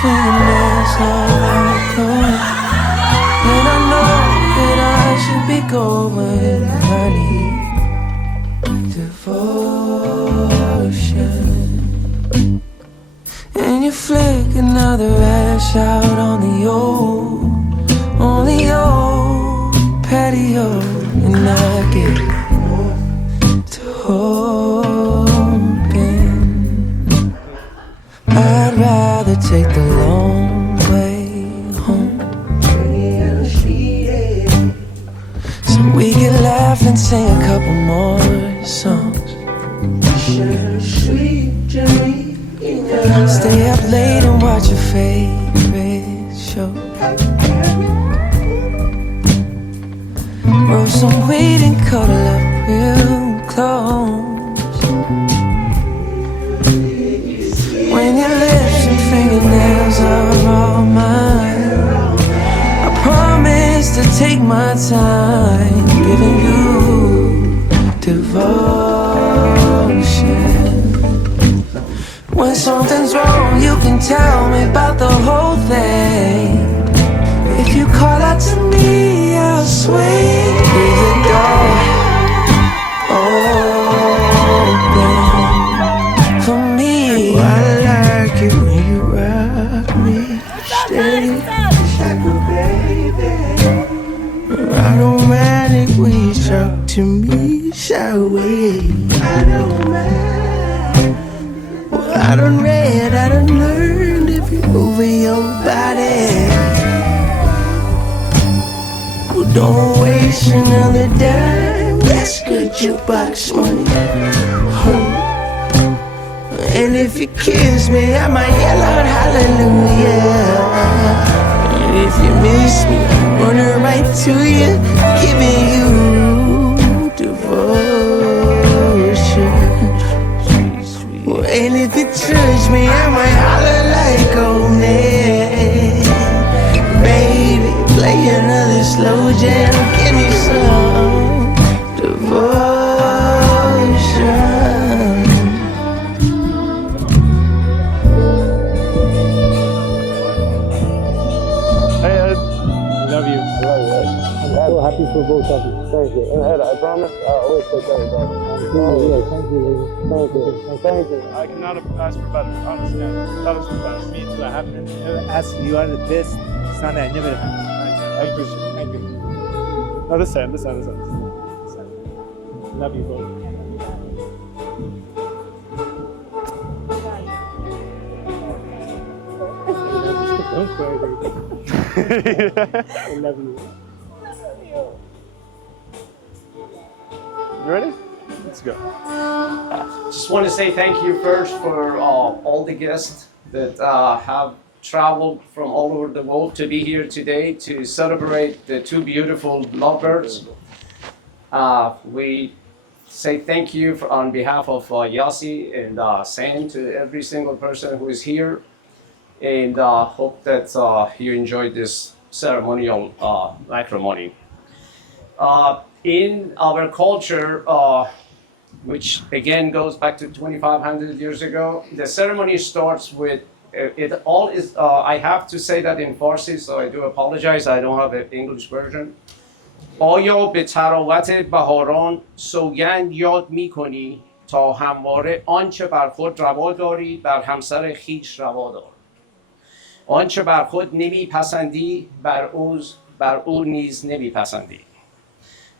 fingernails are glowing, and I know that I should be going. I need devotion. And you flick another ash out on the old patio, and I get to hoping I'd rather take the long way home, so we can laugh and sing a couple more songs. Stay up late and watch your favorite show. Roll some weed and cuddle up real close. When your lips and fingernails are all mine, I promise to take my time, giving you devotion. When something's wrong, you can tell me about the whole thing. If you call out to me, I'll swing. Leave the door open for me. Oh, I like it when you rock me steady, like a baby. I don't mind it when you talk to me sideways. I don't mind. I done read, I done learned if you move your body. Well, don't waste another dime, that's good jukebox money. And if you kiss me, I might yell out hallelujah. And if you miss me, I'm running right to you, giving you devotion. And if you touch me, I might holler like, oh man. Baby, play another slow jam, give me some devotion. Hey Ed, love you. I love you, Ed. I'm so happy for both of you. Thank you. And Ed, I promise I'll always take care of you. Yeah, thank you, lady. Thank you. Thank you. I cannot have asked for better, honestly. That was the best. Me too, I haven't asked you. You are the best son I never had. I appreciate it. Thank you. No, this side. Love you both. Don't cry, baby. I love you. You ready? Let's go. Just want to say thank you first for all the guests that have traveled from all over the world to be here today to celebrate the two beautiful lovebirds. We say thank you on behalf of Yasi and Sam to every single person who is here, and hope that you enjoyed this ceremonial matrimony. In our culture, which again goes back to 2,500 years ago, the ceremony starts with, it all is, I have to say that in Farsi, so I do apologize, I don't have an English version. آیا به تراوت بهاران سوگند یاد می‌کنی تا همواره آنچه بر خود روا داری بر همسر خویش روا دار. آنچه بر خود نمیپسندی بر او نیز نمیپسندی.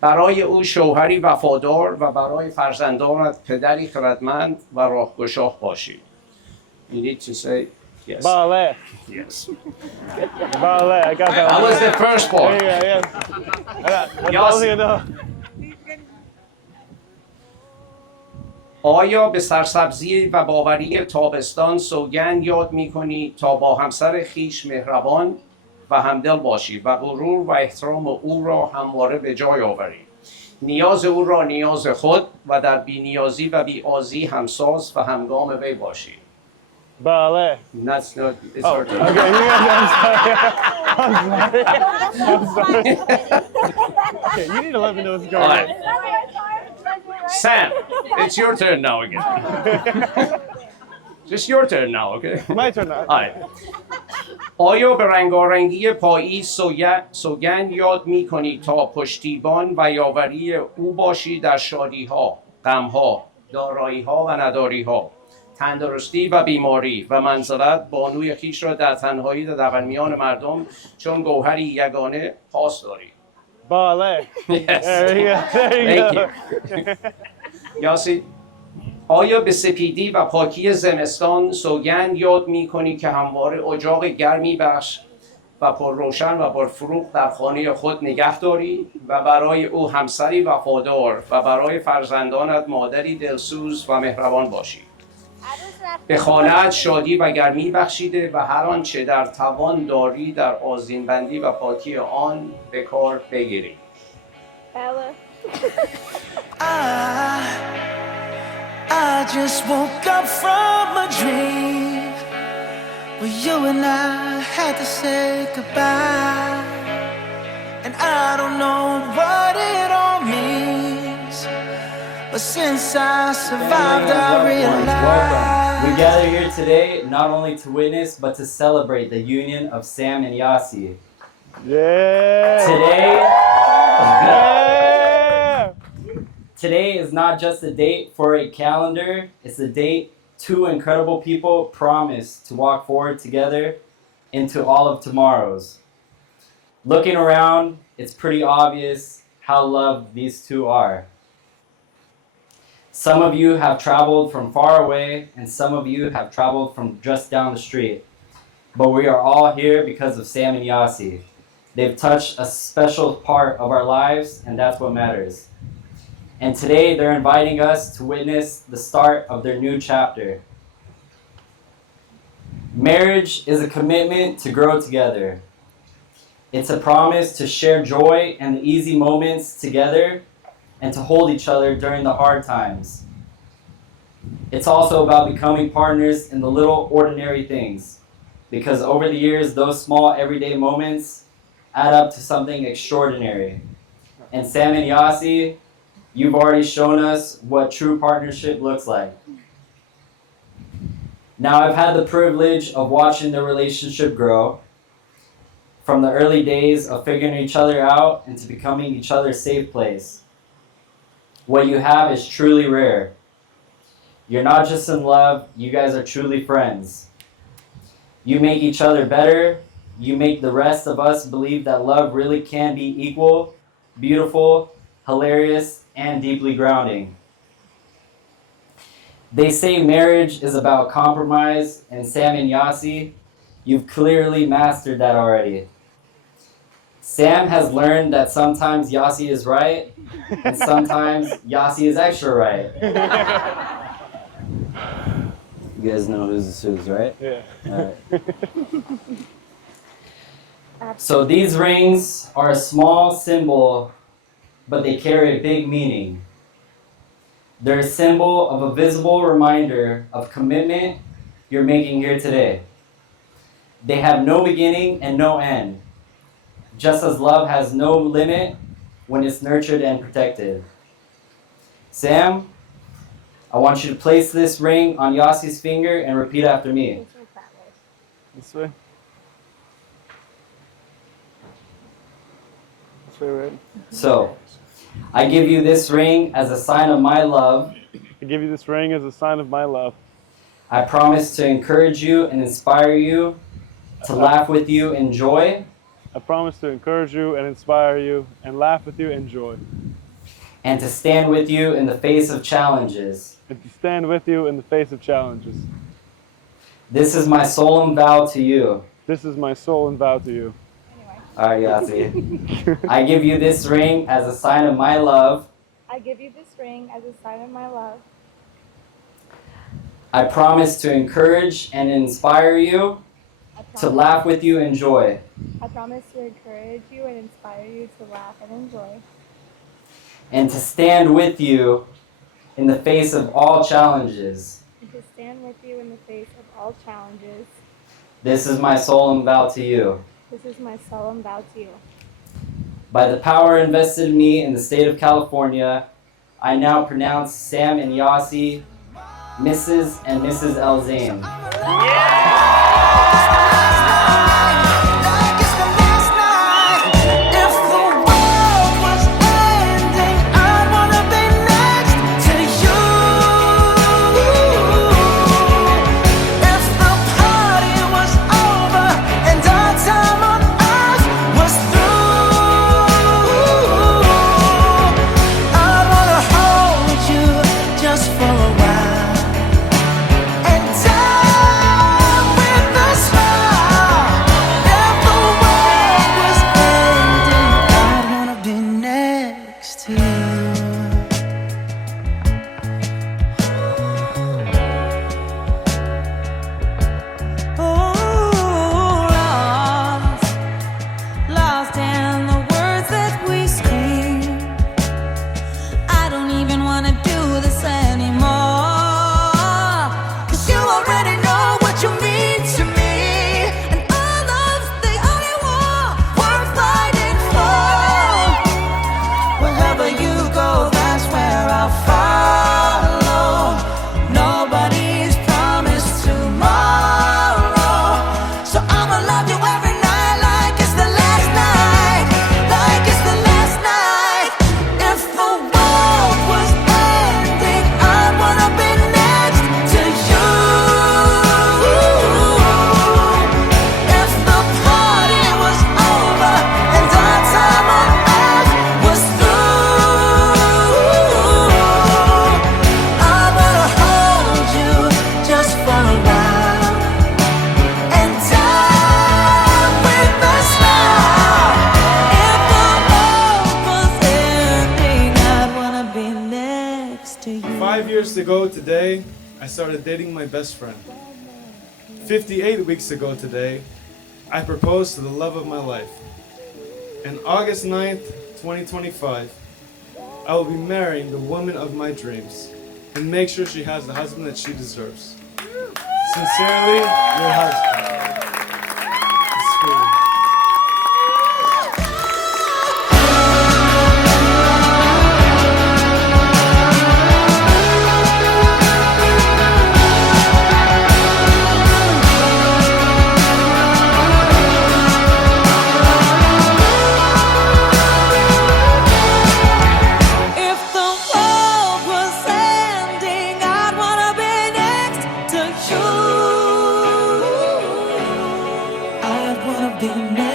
برای او شوهری وفادار و برای فرزندانت پدری خردمند و راهگشا باشی. You need to say yes. Ballet. Yes. Ballet. I got that. That was the first part. Yeah. آیا به سرسبزی و باوری تابستان سوگند یاد می‌کنی تا با همسر خویش مهربان و همدل باشی و غرور و احترام او را همواره به جای آوری. نیاز او را نیاز خود و در بی‌نیازی و بی‌آزی همساز و همگام وی باشی. Ballet. That's not, it's our turn. Okay, I'm sorry. Okay, you need to let me know what's going All on. right. Sam, it's your turn now again. Just your turn now, okay? My turn now. All right. آیا به رنگارنگی پاییز سوگند یاد می کنی تا پشتیبان و یاوری او باشی در شادی‌ها، غم‌ها، دارایی‌ها و نداری‌ها، تندرستی و بیماری و منزلت بانوی خویش را در تنهایی در میان مردم چون گوهری یگانه پاس داری. Ballet. Yes. There you go. There you Thank go. you. یاسی، آیا به سپیدی و پاکی زمستان سوگند یاد می کنی که همواره اجاق گرمی بخش و پرروشن و پرفروغ در خانه خود نگه داری و برای او همسری وفادار و برای فرزندانت مادری دلسوز و مهربان باشی؟ به خانه‌ات شادی و گرمی بخشیده و هر آنچه در توان داری در آذین‌بندی و پاکی آن به کار بگیری. I just woke up from a dream where you and I had to say goodbye, and I don't know what it all means, but since I survived I realized. We gather here today not only to witness but to celebrate the union of Sam and Yasi. Yeah. Today is not just a date for a calendar, it's a date two incredible people promise to walk forward together into all of tomorrows. Looking around, it's pretty obvious how loved these two are. Some of you have traveled from far away, and some of you have traveled from just down the street. But we are all here because of Sam and Yasi. They've touched a special part of our lives, and that's what matters. And today they're inviting us to witness the start of their new chapter. Marriage is a commitment to grow together. It's a promise to share joy and the easy moments together and to hold each other during the hard times. It's also about becoming partners in the little ordinary things, because over the years, those small everyday moments add up to something extraordinary. And Sam and Yasi, you've already shown us what true partnership looks like. Now, I've had the privilege of watching the relationship grow from the early days of figuring each other out into becoming each other's safe place. What you have is truly rare. You're not just in love, you guys are truly friends. You make each other better. You make the rest of us believe that love really can be equal, beautiful, hilarious, and deeply grounding. They say marriage is about compromise, and Sam and Yasi, you've clearly mastered that already. Sam has learned that sometimes Yasi is right, and sometimes Yasi is extra right. You guys know who's right? Yeah. All right. So these rings are a small symbol, but they carry a big meaning. They're a symbol of a visible reminder of commitment you're making here today. They have no beginning and no end, just as love has no limit when it's nurtured and protected. Sam, I want you to place this ring on Yasi's finger and repeat after me. This way. This way, right? So, I give you this ring as a sign of my love. I give you this ring as a sign of my love. I promise to encourage you and inspire you, to laugh with you in joy, I promise to encourage you and inspire you and laugh with you in joy. and to stand with you in the face of challenges. And to stand with you in the face of challenges. This is my solemn vow to you. This is my solemn vow to you. All right, Yasi. I give you this ring as a sign of my love. I give you this ring as a sign of my love. I promise to encourage and inspire you, to laugh with you in joy, I promise to encourage you and inspire you to laugh and enjoy. and to stand with you in the face of all challenges. And to stand with you in the face of all challenges. This is my solemn vow to you. This is my solemn vow to you. By the power invested in me in the state of California, I now pronounce Sam and Yasi Mrs. and Mrs. El Zain. Yeah! weeks ago today, I started dating my best friend. 58 weeks ago today, I proposed to the love of my life. And August 9th, 2025, I will be marrying the woman of my dreams and make sure she has the husband that she deserves. Sincerely, your husband. It's cool. Be